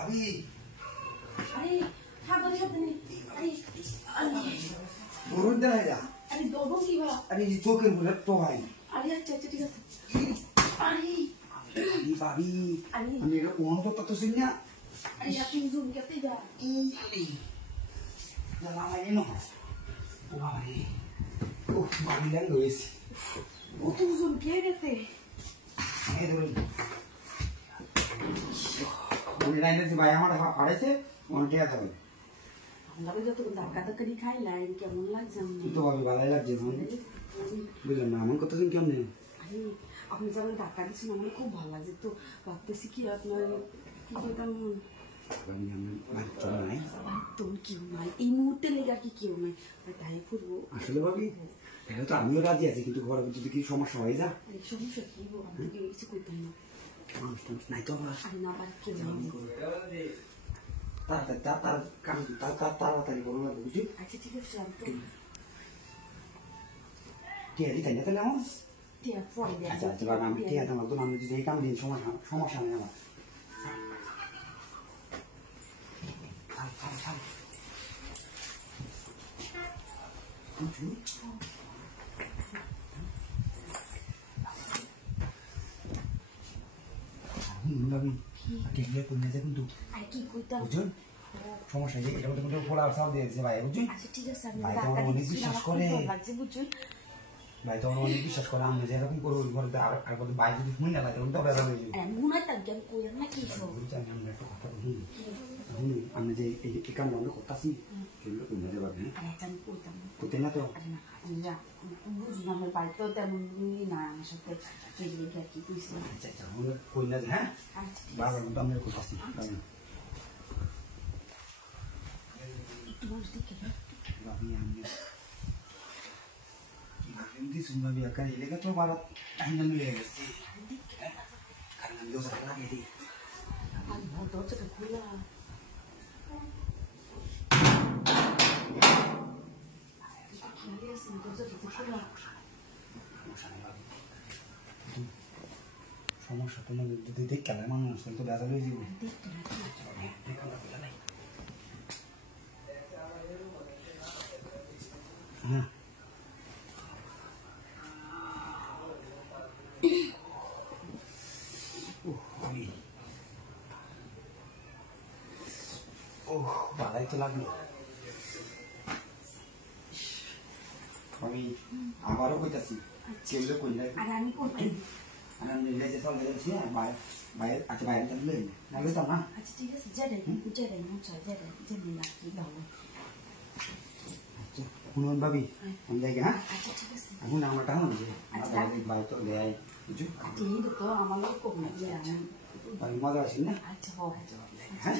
ভাবি আরে সাবধানে সাবধানে আরে গরুর দেয় যা আরে দৌড়ো কি বা আরে চোখের ভুলে তো ভাই আরে আচ্ছা আচ্ছা ঠিক আছে আরে ভাবি আরে আমি এটা কোনো তো তত চিনি না আরে আপনি জুম করতে যা জ্বালা লাগে না ও ভাই ও ভাবি লাগ রয়েছে ও তো জুম কে গেছে এই ধরুন ওই লাইনে যে ভাই আমার পাড়েছে অনেকে আছে আমরা যত ধাক্কা ধাক্কা খাইলাই কেমন লাগছে তুই তো ভাবি ভালোই লাগছে বুঝলাম না আমার কথা শুনে কেমন আরে আপনি যারা ধাক্কা দিচ্ছেন আমার খুব ভালো লাগছে তো ভাবতেছি কি আপনার কি যেতাম তোর কেউ নাই এই মুহূর্তে লেগে কি কেউ নাই তাই ফুটবো আসলে ভাবি এটা তো আমিও রাজি আছি কিন্তু ঘরে যদি কি সমস্যা হয়ে যা সমস্যা কি আমাকে কিছু করতাম না নাই তো আরে না পারে কেউ নাই তাড়াতাড়ি করো না বুঝি আচ্ছা ঠিক আছে আমি তো ঠিক আছে তাই না তাহলে আমার ঠিক আছে পরে দেখ আচ্ছা আচ্ছা বাবা আমি ঠিক আছে আমার তো আমি যদি এই কাম দিন সমস্যা নেই আমার ভাবি ঠিক আছে কোন আছে কিন্তু আর কি করতাম বুঝুন সমস্যা নেই এটা মধ্যে পোলা চাল দিয়েছে ভাই বুঝুন আচ্ছা ঠিক আছে আমি ভাই তোমার অনেক বিশ্বাস করে লাগছে বুঝুন ভাই তোমার অনেক বিশ্বাস করে আমি যেরকম করবো ঘরে আর কত ভাই যদি শুনে না লাগে তো বেড়া হয়ে যাবে মনে থাকবে আমি কই না কি সব বুঝছেন আমরা একটা কথা বলি আমি যে এই কাম আমরা করতেছি সেগুলো কোন যাবে হ্যাঁ আরে আমি কইতাম করতে না তো আরে না যা বুঝুন আমার বাড়িতেও তেমন না আমার সাথে কি কইছি আচ্ছা আচ্ছা আমরা কই না হ্যাঁ আচ্ছা বারবার কিন্তু আমরা করতেছি তোমার দিকে ভাবি আমি hindi sumabi akan ilega to para tahan na legacy kanan do sa lagi di ay bodo sa kula kaya sin do sa kula সমস্যা তো মানে দেখ কেন মানুষ তো বেজা লই যাব হ্যাঁ ভালোই তো লাগলো আমি আবারও কইতাছি কেউ কই নাই আর আমি করতে আমি নিজে চল গেছি বাইরে আচ্ছা বাইরে তো লই না লই তো না আচ্ছা ঠিক আছে জেরে মন চাই জেরে না কি ভালো আচ্ছা শুনুন ভাবি আমি যাই হ্যাঁ আচ্ছা ঠিক আছে এখন আমার টাকা না যে ভাই তো দেয় বুঝু ঠিক তো আমার লোক কম না যে আমি ভাই মজা আসেন না আচ্ছা হ্যাঁ